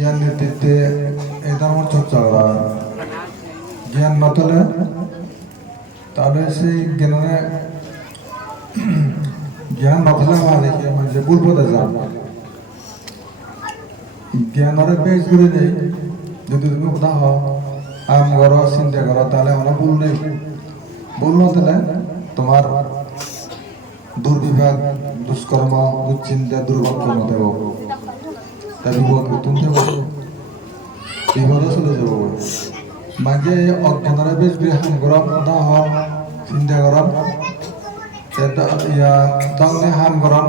জ্ঞান নেতৃত্বে এই ধর্ম চর্চা করা জ্ঞান নতলে তাহলে সেই জ্ঞান নথলে দেখি মানে ভুল পথে যান জ্ঞানের বেশ করে নেই যদি তুমি কোথা হও আম করো চিন্তা করো তাহলে আমরা ভুল নেই ভুল নতলে তোমার দুর্বিভাগ দুষ্কর্ম দুশ্চিন্তা দুর্ভাগ্য দেব তার বিপদ তুমি বিপদে চলে যাব মাঝে অজ্ঞানরে বেশ করে হাম গরম না হওয়া চিন্তা গরম দংনে হাম গরম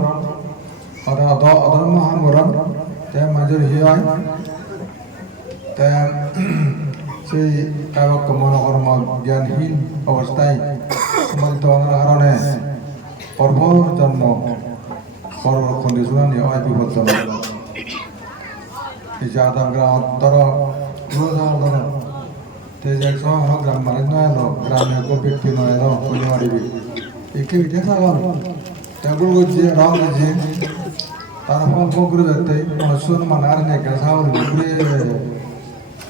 অধর্ম হাম গরম মাজের হি হয় সেই কারক মনোকর্ম জ্ঞানহীন অবস্থায় সমাজিত কারণে পর্ব জন্ম পর্ব কন্ডিশনাল হয় বিপজ্জনক এই যে আদাম গ্রাম ধর গ্রাম মানে নয় এলো গ্রামে ব্যক্তি নয় এলো কইলে মারিবি একে দেখা গেল টেবুল করছে রং করছে তার ফল করে যেতে মানুষ মানে আর নেই সাউল ঘুরে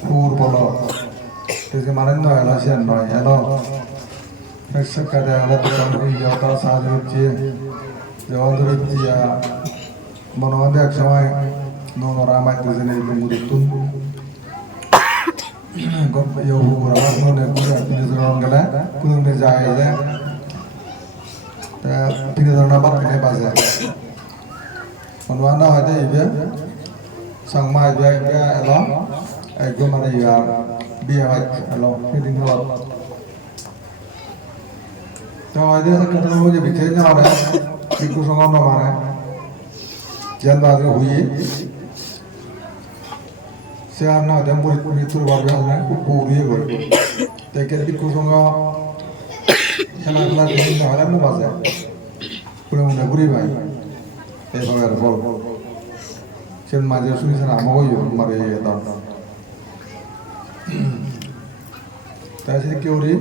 ফুর বলো মানে নয় এলো সে নয় এলো সাহায্য হচ্ছে যেমন ধরে মনে হয় এক সময় নোংরা মাইতেছেন এই মুদুতুন গেলে কোনো যায় যে তিন ধরনের বাদ বাজে অনুমান হয়তো ইবে সংমা ইবে এলো একদম মানে বিয়ে হয় এলো সেদিন হল তো হয়তো কথা যে বিশেষ না মানে বিকু সঙ্গ মানে যেন বাজে হুই সে আর না হয়তো মৃত্যুর ভাবে হলে উড়িয়ে গেল দেখে বিকু সঙ্গ খেলা দিন না হলে না বাজে পুরো মনে ঘুরি ভাই এইভাবে আর বল সে মাঝে শুনেছেন আমাকেও মারে দাম তাই সে কেউ রে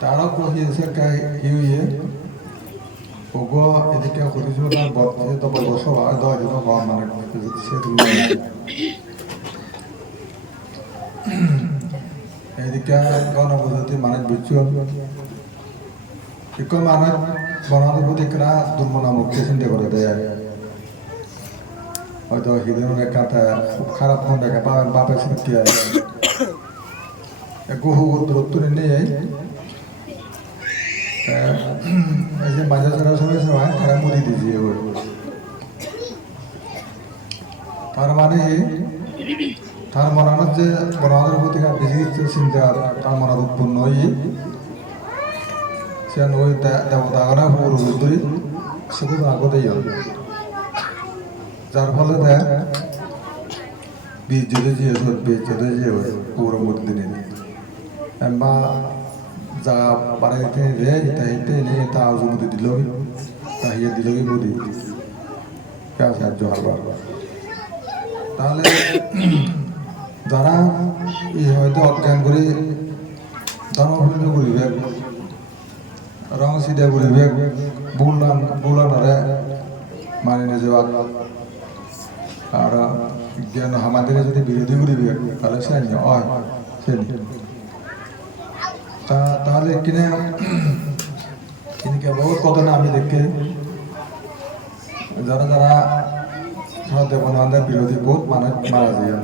তারা কহিয়েছে কাই ইয়ে ওগো এদিকে করেছিল তার বর্তমানে তো বর্ষ আর দেওয়া যেত মানে এদিকে গণপদ্ধতি মানে বিচুয়াল ইকো মানে গণপদ্ধতি প্রতি কেনা দুর্মনা মুক্তি চিন্তা করে দেয় হয়তো হিদের একটা খুব খারাপ ফোন দেখে বাপের স্মৃতি আছে বহু দূরত্ব নিয়ে এই যে বাজার ছাড়া সময় তারা মুদি দিয়েছে তার মানে তার মনানোর যে বনমাদের প্রতি বেশি চিন্তা তার মনাদ উৎপন্ন হয়ে সে ওই দেবতাগরা পুরোপুরি সেগুলো আগতেই হবে যার ফলে দেখ বীজ যদি যে বীজ যদি যে পুরো মূর্তি দিনে বা যা বাড়াইতে রে তাইতে নিয়ে তা আজমতি দিল তাহিয়ে দিল বুঝি কে সাহায্য হারবার তাহলে যারা হয়তো অজ্ঞান করে ধর্মভিন্ন করিবে রং সিধা করিবে বুলানরে মানি নিয়ে যাওয়া আর জ্ঞান আমাদের যদি বিরোধী করিবে তাহলে সে হয় সে তাহলে কিনে বহুত কথা না আমি দেখে যারা যারা দেবনাদের বিরোধী বহুত মানে মারা যায়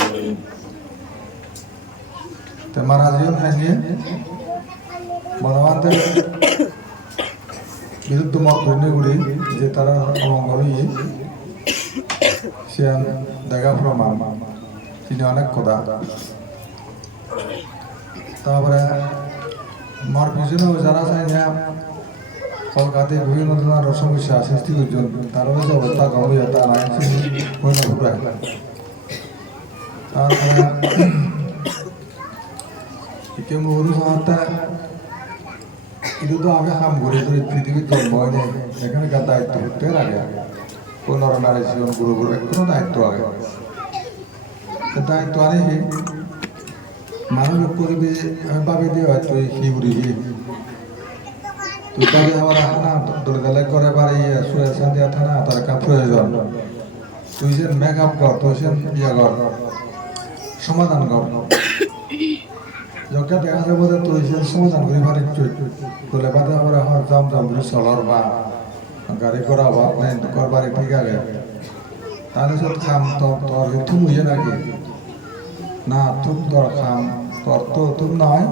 তো মারা যায় নিয়ে বনবানদের বিরুদ্ধ মত ঘুরি যে তারা অমঙ্গল সে দেখা প্রমাণ তিনি অনেক কথা তারপরে মার পিছনেও যারা চাই না কলকাতায় বিভিন্ন ধরনের সমস্যা সৃষ্টি করছেন তারও যে অবস্থা কমে তা নাই হয়ে ঘুরায় তারপরে মরু সাহায্যটা কিন্তু তো আমি কাম করি ধরে পৃথিবীর জন্ম হয়নি এখানে দায়িত্ব করতে লাগে কোন নারী জীবন গুরু গুরু কোনো দায়িত্ব আগে দায়িত্ব আনে মানুষ করবি আমি ভাবি দিয়ে হয়তো কি বুড়িবি তুই তাহলে আমার না দলে দলে করে বাড়ি শুয়েছেন দিয়া থানা তার কা প্রয়োজন তুই যে মেকআপ কর তুই যে ইয়ে কর সমাধান কর যখন দেখা যাবো যে তুই যে সমাধান করে পারি তোলে বাদে আমার আমার জাম জাম করে চলার বা গাড়ি করা অভাব নেই করবারে ঠিক আছে তাহলে সব খাম তোর তুম হইয়ে নাকি না তুম তোর খাম তোর তো তুম নয়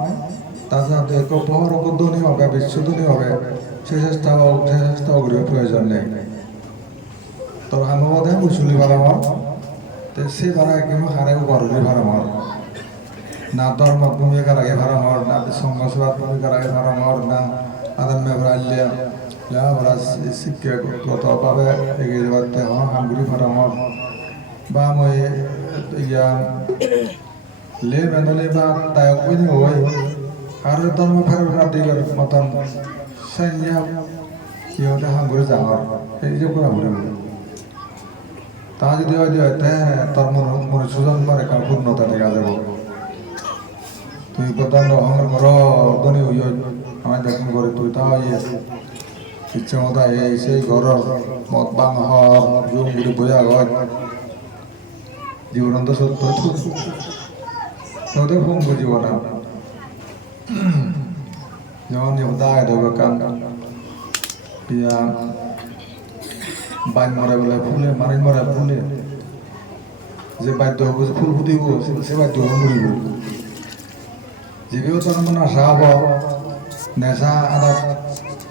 তাছাড়া তুই এক বড় ধনী হবে বিশ্ব ধনী হবে সে চেষ্টাও করে প্রয়োজন নেই তোর হামবাদে মুসলি ভাড়ামার তো সে ভাড়া একদম হারেও গরমে ভাড়ামার না ধর্ম ভূমিকার আগে ভাড়ামার না সমাজবাদ ভূমিকার আগে ভাড়ামার না আদান মেবরা আলিয়া ওরা শিক্ষাগতভাবে এগিয়ে যাতে হামগুড়ি ভাড়ামার বা মই ইয়া লে মেনলে বা দায়ক বইনি হয় আর ধর্ম ফেরত দিবার মতন সৈন্য সিহঁতে হামগুড়ি যাওয়ার এই যে পুরা ঘুরে ঘুরে তা যদি হয় তোর মনে সুজন মারে কার পূর্ণতা দেখা যাব তুই প্রধান অহংকার কর ধনী হই আমার দেখুন করে তুই তাও ইচ্ছে মতো এই সেই ঘরের মত বাং হর জুম গুলি বইয়া গজ জীবনান্ত সত্য তোদের ফোন বুঝিব না যেমন দায় দেবে কান ইয়া বাইন মরে বলে ফুলে মারিন মরে ফুলে যে বাদ্য হব ফুল ফুটিব সে বাদ্য মরিব যেবেও তোর মনে আশা হব নেশা আদা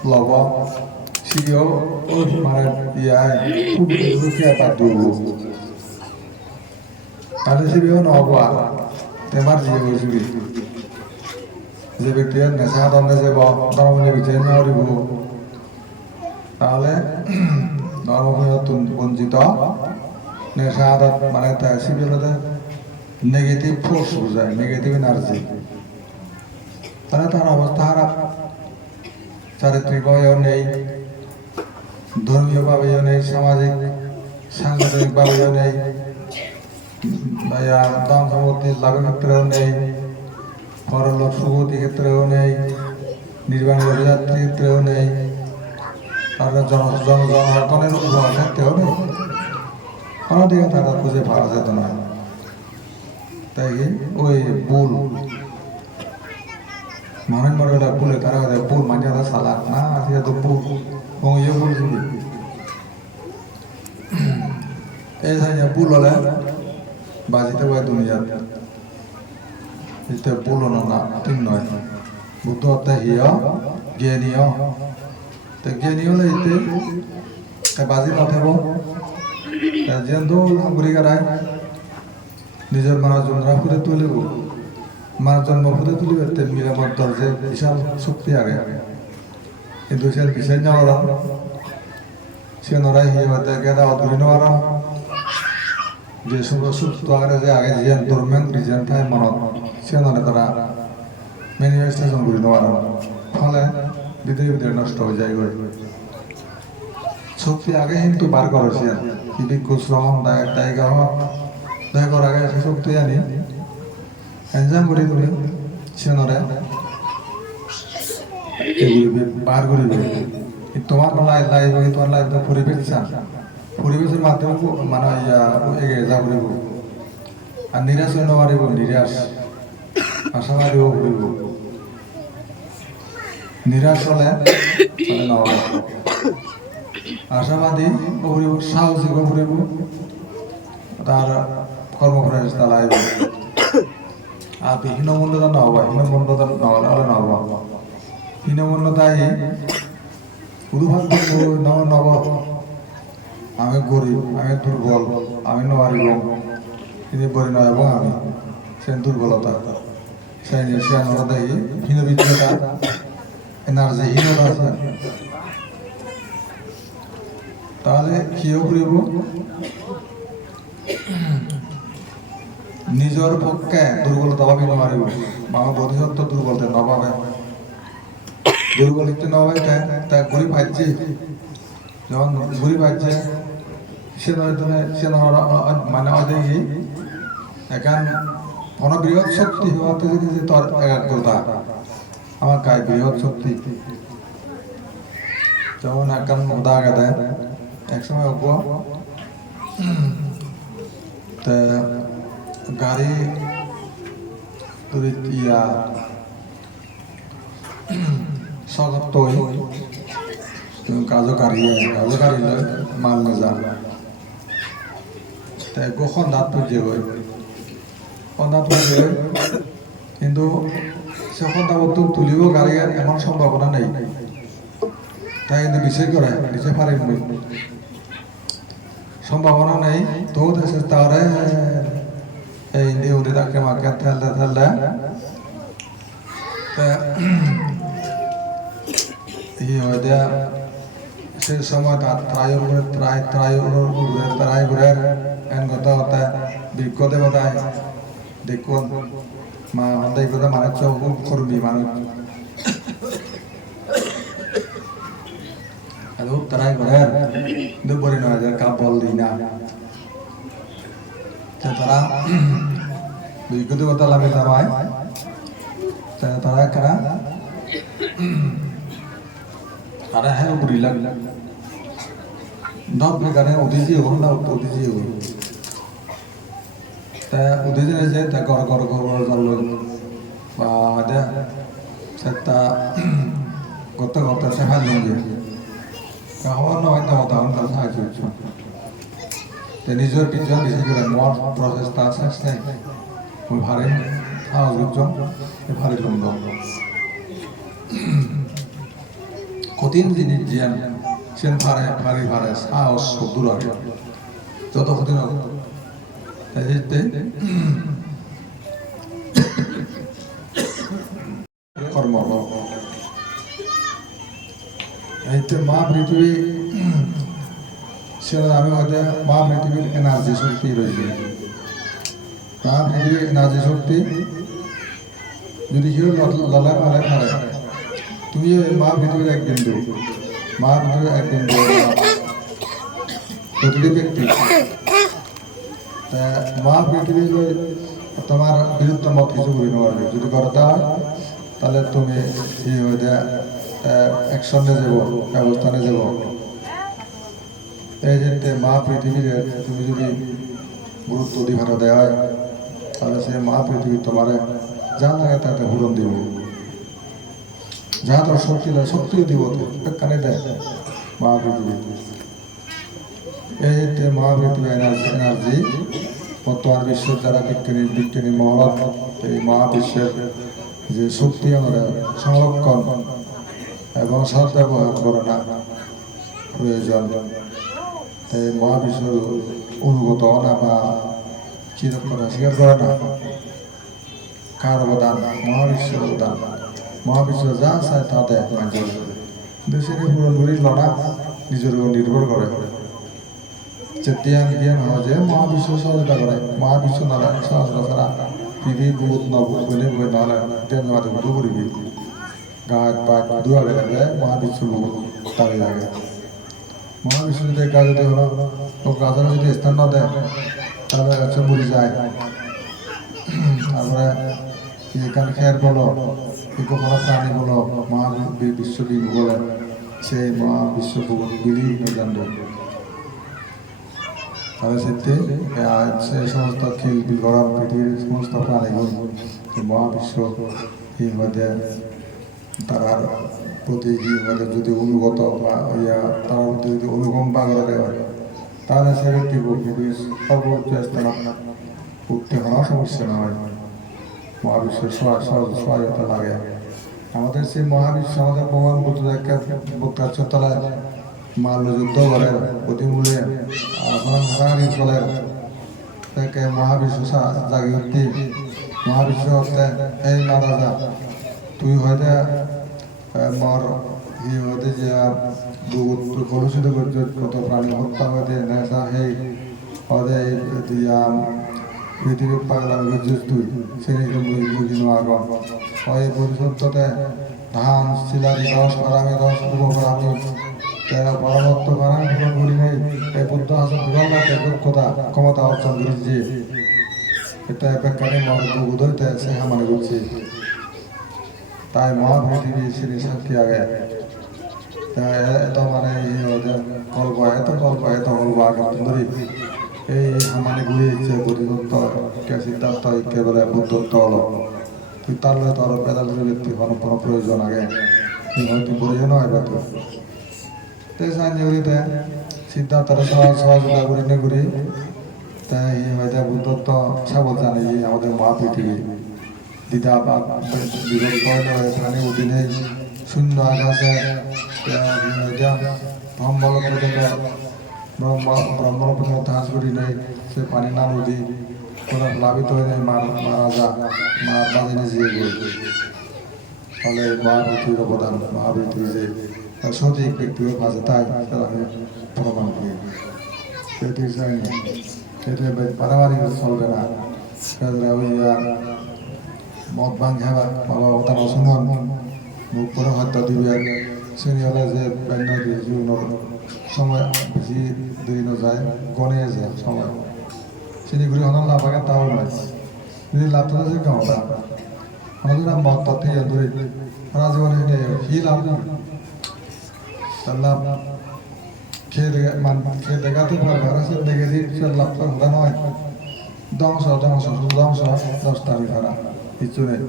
লব সিও ওই মানে ইয়ায় ফুটিয়া বাদ্য হব তাহলে সেবেও নহব আর তেমার জিয়ে বসবি যে ব্যক্তি নেশা দণ্ডে যাব ধর্মনে বিচার নরিব তাহলে বঞ্চিত নেশা আদত মানে সিভিলতে নেগেটিভ ফোর্স বোঝায় নেগেটিভ এনার্জি তাহলে তার অবস্থা খারাপ চারিত্রিকভাবেও নেই ধর্মীয়ভাবেও নেই সামাজিক সাংগঠনিকভাবেও নেই দাম সম্পত্তির লাভের ক্ষেত্রেও নেই পরলোক সুগতি ক্ষেত্রেও নেই নির্বাণ অভিযাত্রীর ক্ষেত্রেও নেই তারা জনগণের উপহার ক্ষেত্রেও নেই কোনো দিকে তারা খুঁজে পাওয়া যেত না তাই ওই বুল মানুষ মরে বুলে তারা বুল মানে সালাক না আজকে তো বুল ইয়ে বলছিলি এই বুল হলে বাজিতে পারে দুনিয়াত এটা বুলো না ঠিক নয় বুদ্ধ অর্থাৎ হিয় জ্ঞানীয় তো জ্ঞানী হলে এতে বাজি নথাব যেহেতু ঘুরি গাড়ায় নিজের মানুষ জন্মরা ফুটে তুলিব মানুষ জন্ম ফুটে তুলিব এতে মিলামত দরজে বিশাল শক্তি আগে কিন্তু সে বিষয় নেওয়ার সে নরাই হিয়ে হতে গেদা অধুরি নেওয়ার যে সমস্ত সুস্থ আগে যে আগে জিয়ান ধর্মেন রিজেন থাকে মনত সে নরে তারা ম্যানিফেস্টেশন করে নেওয়ার ফলে ভিতরে নষ্ট হয়ে যায় শক্তি আগে কিন্তু বার করেছে বিক্ষু শ্রম দায়িকা হওয়া দয়া করার আগে সে শক্তি আনি এনজাম করে তুলি সে নরে বার করিবে তোমার লাইফ তোমার লাইফ পরিবেশ চান পরিবেশের মাধ্যমে মানে এগিয়ে যা করিব আর নিরাশ হয়ে নেওয়ারিব নিরাশ আশাবাদী করিব নিরাশ হলে আশাবাদী করিব সাহসী করিব তার কর্মপ্রয়াস চালাইব আর হীনমন্যতা নহব হীনমন্যতা নহলে নহব হীনমন্যতাই উদুভাগ নব আমি গরিব আমি দুর্বল আমি নোৱাৰিব তিনি বৰি নহব আমি সে দুর্বলতা সে নরদাই হীনবিদ্যতা এনার্জি হীনতা আছে তাহলে কিয় কৰিব নিজৰ পক্ষে দুর্বলতা ভাবি নোৱাৰিব আমার বোধিসত্ত্ব দুর্বলতা নভাবে দুর্বলিত নভাবে তা ঘুরি পাচ্ছে যখন ঘুরি পাচ্ছে সে মানে অদেহি এখান বৃহৎ শক্তি হওয়াতে যদি তোর একাগ্রতা আমার গায়ে বৃহৎ শক্তি যেমন একখান মোদা আগে দেয় একসময় তে গাড়ি ইয়া সগতই কাজো গাড়ি লয় মাল নেজা তে গোখন দাঁত পুজে গই খন্দাত পুজে কিন্তু সে খন্দাবত তুলিব গাড়ি এমন সম্ভাবনা নেই তাই কিন্তু বিশেষ করে নিচে পারিব সম্ভাবনা নেই তো দেশে তারে এই নিউরি তাকে মাকে ঠেললে সে সময় তার ত্রায় ঘুরে এন কথা হতে বিজ্ঞ দেবতায় দেখুন মা হন্দাই কথা মানুষ খুব করবি মানুষ Aduh, terai bener, itu boleh nanya kapal dina. Setelah begitu kita lagi sampai, setelah kena, ada hal berilang. Dot berkata udisi orang dah udisi orang. Udisi ni saya tak kor jalan, ada setelah kota sehat lagi. Kawan orang tahu tak sahaja cuma. Dan izur pijan di sini kan more proses tasak ni, mulai harus ujung, mulai lembut. Kotin jenis jian, sen hari harus sudur lagi. Jodoh kotin aku. Jadi korma. Itu mah pritwi সেটা আমি হয়তো মা পৃথিবীর energy শক্তি রয়েছে মা পৃথিবীর energy শক্তি যদি কেউ ললায় মালায় মারে তুমি মা পৃথিবীর এক বিন্দু মা পৃথিবীর এক বিন্দু প্রতিটি ব্যক্তি মা পৃথিবীর তোমার বিরুদ্ধ মত কিছু করি নেওয়ার যদি করতে হয় তাহলে তুমি হয়তো অ্যাকশনে যাব ব্যবস্থানে যাব এই যে মা পৃথিবীর তুমি যদি গুরুত্ব দিবার দেয় হয় তাহলে সে মা পৃথিবী তোমার যা লাগে তাতে পূরণ দিব যা তোর শক্তিও দিব কানে দেয় মা পৃথিবী এই যে মা পৃথিবী এনার্জি বর্তমান বিশ্বের যারা বিজ্ঞানী মহলত এই মহাবিশ্বের যে শক্তি আমরা সংরক্ষণ এবং সদ্ব্যবহার করে না প্রয়োজন এই মহাবিশ্ব অনুগত না বা চিরকথা স্বীকার করে না কার অবদান মহাবিশ্বের অবদান মহাবিশ্ব যা চায় তা দেয় মানুষের দেশের পুরোপুরি লড়া নিজের উপর নির্ভর করে যেতিয়া জ্ঞান হয় যে মহাবিশ্ব সহযোগিতা করে মহাবিশ্ব নলে সহযোগিতা ছাড়া পৃথিবী বহুত নবুত বলে বই নহলে তেল মাতে বুধু করিবি গাছ পাত দুয়া গেলে মহাবিশ্ব বহুত তাড়ি লাগে মহাবিশ্ব যদি গাছ যদি হলো ও গাছের যদি স্থান না দেয় তাহলে গাছে মরে যায় তারপরে এখানে খের বলো কোনো প্রাণী বলো মহাবিশ্ববিদ বলে সেই মহাবিশ্ব বহুত বিলীন জানবে তাহলে সে সমস্ত খিল বিগড়া পৃথিবীর সমস্ত প্রাণীগুলো মহাবিশ্ব মধ্যে তারার প্রতি যদি অনুগত বা তার প্রতি যদি অনুকম্পা করে হয় তাহলে সে ব্যক্তি পৃথিবীর সর্বোচ্চ স্থান উঠতে কোনো সমস্যা না হয় মহাবিশ্বের সহায়তা লাগে আমাদের সেই মহাবিশ্ব আমাদের ভগবান বুদ্ধ তলায় মাল্য যুদ্ধ করে প্রতিমূলে হারাহারি চলে তাকে মহাবিশ্ব জাগি উঠতি মহাবিশ্ব এই না রাজা তুই হয়তো মর হয়তো যে কলুষিত করছ কত প্রাণী হত্যা হতে নেশা সেই হতে পৃথিবীর পাগলা করছিস তুই সেই বুঝি আগম হয় পরিষদতে ধান শিলারি রস আরামে রস উপকরামি পরবর্তী কারণ করি নাই এই বুদ্ধ আসন দক্ষতা ক্ষমতা অর্জন করেছি এটা ব্যাখ্যানে মহাবুধ হইতে সে হামানে করছি তাই মহাপৃথিবী শ্রী সাক্ষী আগে এত মানে গল্প এত গল্প আগে ধরি এই মানে ঘুরে ইচ্ছে বুদ্ধিদত্ত সিদ্ধান্ত একেবারে বুদ্ধত্ব হলো তুই তাহলে তোর পেদালের ব্যক্তি কোনো প্রয়োজন আগে হয়তো প্রয়োজন হয় বা তো সাঞ্জুরিতে সিদ্ধান্তটা সহযোগিতা করে নে ঘুরি তাই হয়তো বুদ্ধত্ব সাবল জানি আমাদের মা পৃথিবী দিদা বা বিভক্ত স্থানীয় অধীনে শূন্য আকাশে ব্রহ্মলোক ব্রহ্মলোকের মধ্যে হাঁস করি নেই সে পানি না নদী কোনো প্লাবিত হয়ে নেই মারা মার বাজিনে জিয়ে গিয়ে ফলে মহাপৃথিবীর অবদান মহাপৃথিবী যে সঠিক ব্যক্তির মাঝে তাই আমি প্রমাণ করি সেটি চাইনি সেটা পারাবারিক চলবে না ওই মদ ভাঙ খাবা বাবা অবদান অসুনন মুখ করে হত্যা দিবে সিনিয়রে যে বান্য জীবনের সময় বেশি দেরি না যায় গনে যায় সময় চিনিগুড়ি হনার লাভ আগে তাও নয় যদি লাভটা আছে গাঁওটা আমাদের মদ তাতে ধরে সারা জীবনে হি লাভ না তার লাভ খেয়ে দেখাতে পারবে আর সে দেখেছি সে লাভটা হতা নয় ধ্বংস 10টা বিখানা কিছু নেই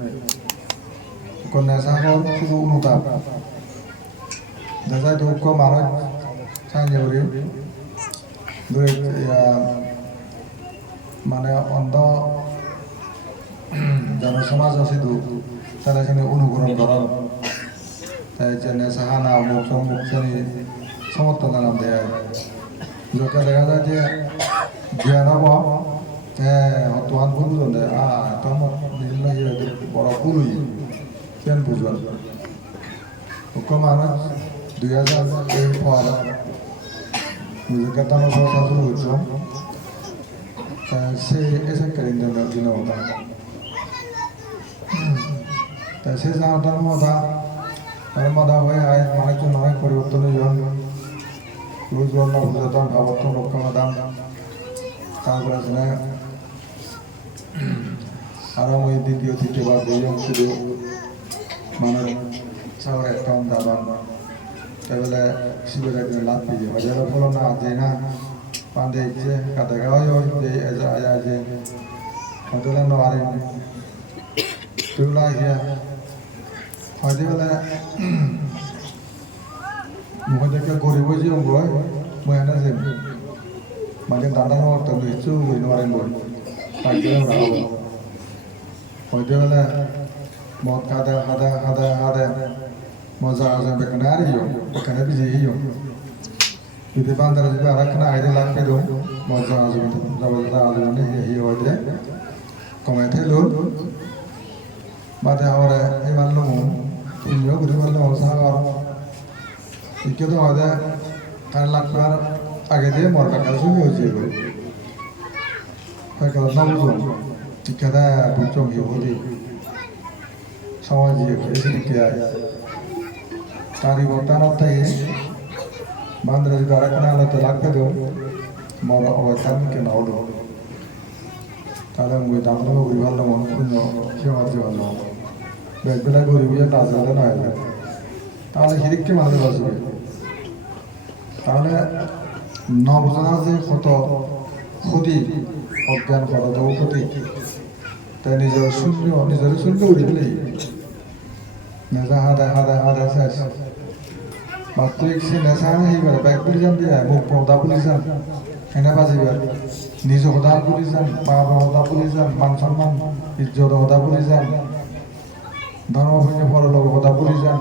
কন্যা সাগর শুধু অনুতাপ দেখা দুঃখ মানুষ সাঞ্জরি মানে অন্ধ জনসমাজ আছে তারা সেখানে অনুকরণ করার তাই চেন্নাই সাহানা মুখ সমর্থন জানান দেয় লোকে দেখা যায় যে জ্ঞান হব তোমার বুঝবেন তোমার বিভিন্ন বড় পুরুই কেন বুঝবেন মানুষ 2000 পর নিজেকে তানো শুরু হয়েছিল সে এসে কেরিন্দ্র দিন তা সে জানার মজা তার মজা হয়ে আয় মানুষজন অনেক পরিবর্তন রোজগার নবজাতন ভাবর্তন রক্ষণদান তারপরে আরো ওই দ্বিতীয় তৃতীয়বার দুইজন শুধু মানে শহরে একটা দাবান তাহলে শিবের একজন লাভ পেয়ে বাজারে বলো না যে না পান্দে ইচ্ছে কাতে খাওয়াই যে যে হয়তো আরে তুলা গিয়া হয়তো বলে মুখে দেখে গরিব যে বই মই এনে যে মানে দাদা তো নিচু বই নরেন বই তাকে রাখবো হয়তো বলে মদ খাদা মজা আজম বেকানে আর বেকানে বিজে যদি বান্দারা যদি আর একটা আইডে লাগবে দো মজা আজম জবরদস্ত আজম হইতে কমাই থাকলো বাদে আমার এই মানলো তিনজন ঘুরে মারলো সাগর ইকে তো হয়তো তার লাগবার আগে দিয়ে মর কাটার সঙ্গে হয়েছে হয়তো নবজন শিক্ষাটা বুঝছো হতে সমাজে এসে দিকে তারই বর্তমান থেকে বান্ধব যদি আর একটা আলোতে লাগবে তো মর অবস্থান কেন হলো তাহলে মুই দামটা ঘুরি ভালো মন শূন্য সমাজ ভালো ব্যাগবেলা ঘুরি বুঝে নাচ হলে না হবে তাহলে হিরিককে মানুষ আসবে তাহলে নবজানা যে কত ক্ষতি অজ্ঞান কত ক্ষতি তাই নিজের শূন্য উঠে ফেলেই নেশা হাদা শেষ বাস্তবিক সে নেশা সেইবারে বাইক পুলি যান দিয়ে মুখ পদা পুলি যান এনে বাজিবে নিজ সদা পুলি যান মা সদা পুলি যান মান সম্মান ইজ্জত সদা পুলি যান ধর্মভূমি পরলোক সদা পুলি যান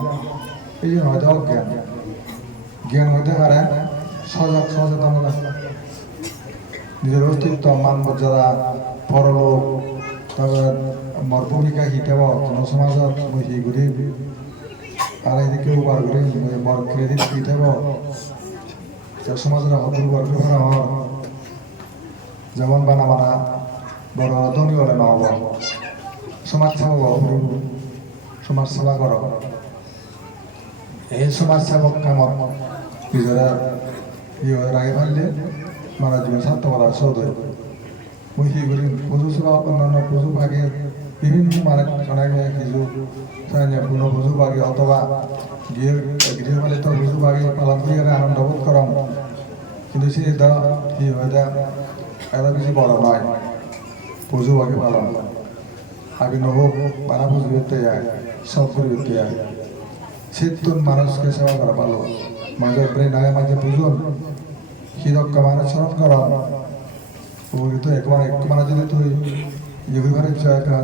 এই জন্য হয়তো অজ্ঞান জ্ঞান হইতে পারে সচেতনতা নিজের অস্তিত্ব মান মর্যাদা পরলোক তারপরে মর ভূমিকা হিটাব জনসমাজত মই সেইগুলি আর এদিকে উবার করে মর ক্রেডিট হিটাব সমাজের হতুর বর্গ করা হওয়ার যেমন বানা বড় ধনী হলে নহব সমাজ সেবক সমাজ সেবা কর এই সমাজ সেবক কামত নিজেরা রাগে পারলে মারা জীবন স্বার্থ করা সৌদ মই সেইগুলি পুজো সেবা অন্যান্য পুজো ভাগে বিভিন্ন মানে অনেকে কিছু পূর্ণ পুজো ভাগে অথবা গৃহপালিত পুজো ভাগে পালন করি আনন্দ বোধ করাম কিন্তু সে হয়তো এরা বেশি বড় নয় পুজো আগে পালন আগে নব বানা পুজো করতে যায় সব করে করতে যায় সেতুন মানুষকে সেবা করা ভালো মাঝে ব্রেন আগে মাঝে পুজো হিরক কামানে স্মরণ করা ওগুলি তো একবার মানে যদি তুই যেগুলি জায়গা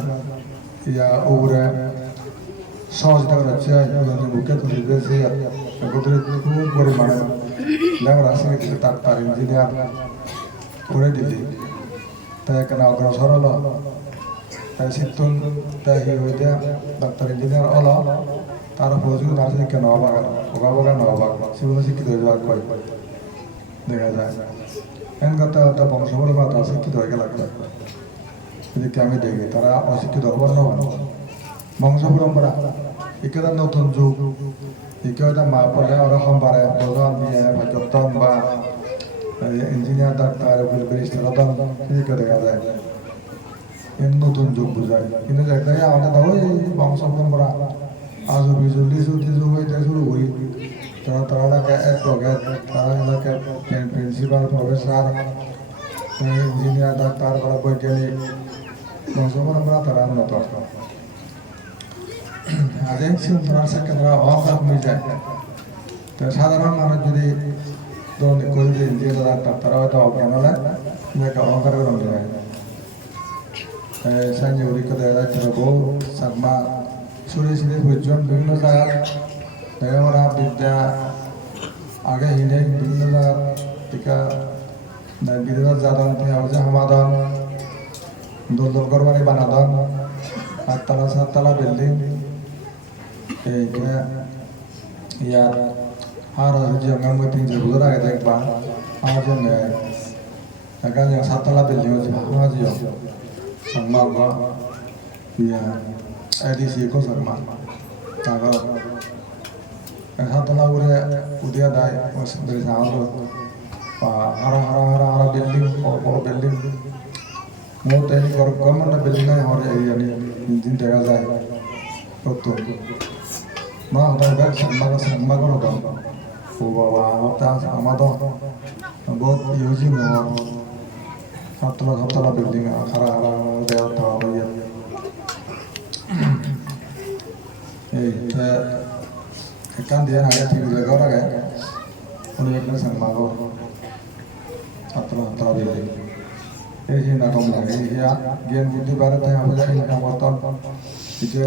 ইয়া ওগুলা সহজটা করাচ্ছে বুকে তুলে দিয়েছে খুব পরিমাণে লেবার আছে ডাক্তার ইঞ্জিনিয়ার করে দিলি তাই এখানে অগ্রসর হলো তাই সিদ্ধন তাই হইতে ডাক্তার ইঞ্জিনিয়ার হলো তার প্রযোগ নার্সিং কেন অবাক ওগা বগা ন অবাক সেগুলো শিক্ষিত হয়ে যাওয়ার কয় দেখা যায় এন কথা একটা বংশবল মাত্র অশিক্ষিত হয়ে গেল এদিকে আমি দেখি তারা অশিক্ষিত হবার না বংশ পরম্পরা একেটা নতুন যুগ একেটা মা পড়লে ওরা সম্পারে প্রধান বিয়ে বা কীর্তন বা ইঞ্জিনিয়ার ডাক্তার ব্যারিস্টার সেদিকে দেখা যায় এর নতুন যুগ বোঝায় কিন্তু দেখতে আমাদের তো ওই বংশ পরম্পরা আজও বিজুলি যুগ হইতে শুরু করি তারা অ্যাডভোকেট তারা এলাকার প্রিন্সিপাল প্রফেসর ইঞ্জিনিয়ার ডাক্তার বা বৈজ্ঞানিক বংশ পরম্পরা তারা উন্নত আজেন সিংহরার সাথে তারা অহংকার কমে যায় তো সাধারণ মানুষ যদি করে যে ইঞ্জিনিয়ার ডাক্তার তারা হয়তো অজ্ঞান হলে একটা অহংকার করে যায় সাইনি অভিজ্ঞতা দেখা যাচ্ছে বহু সাকমা ছড়িয়ে ছিঁড়ে প্রয়োজন বিভিন্ন জায়গায় ওরা বিদ্যা আগে হিনে বিভিন্ন জায়গার টিকা বিভিন্ন জাদন হচ্ছে সমাধান দোল করবানি বানাদন 8 তলা 7 তলা বিল্ডিং এইটা ইয়ার আর যে আমি 3 বছর আগে দেখবা আমার জন্য এখানে 7 তলা বিল্ডিং হচ্ছে ভাঙা sama gua ya edisi ko sama taga satu lagu udah ada dari sana hara building or building mau tadi kalau kamu ada building yang orang ini mungkin jaga saya betul mah ada bag sama kalau dong bawa apa sama dong buat using or satu building hara দেওয়া তো ইয়ে এইটা এখান দিয়ে আগে ঠিক জায়গা আগে উনি একটা সাংমাগো ছাত্র বিল্ডিং এই যে নাকম লাগে জ্ঞান বুদ্ধি বাড়াতে আমাদের ইনকাম করতাম যে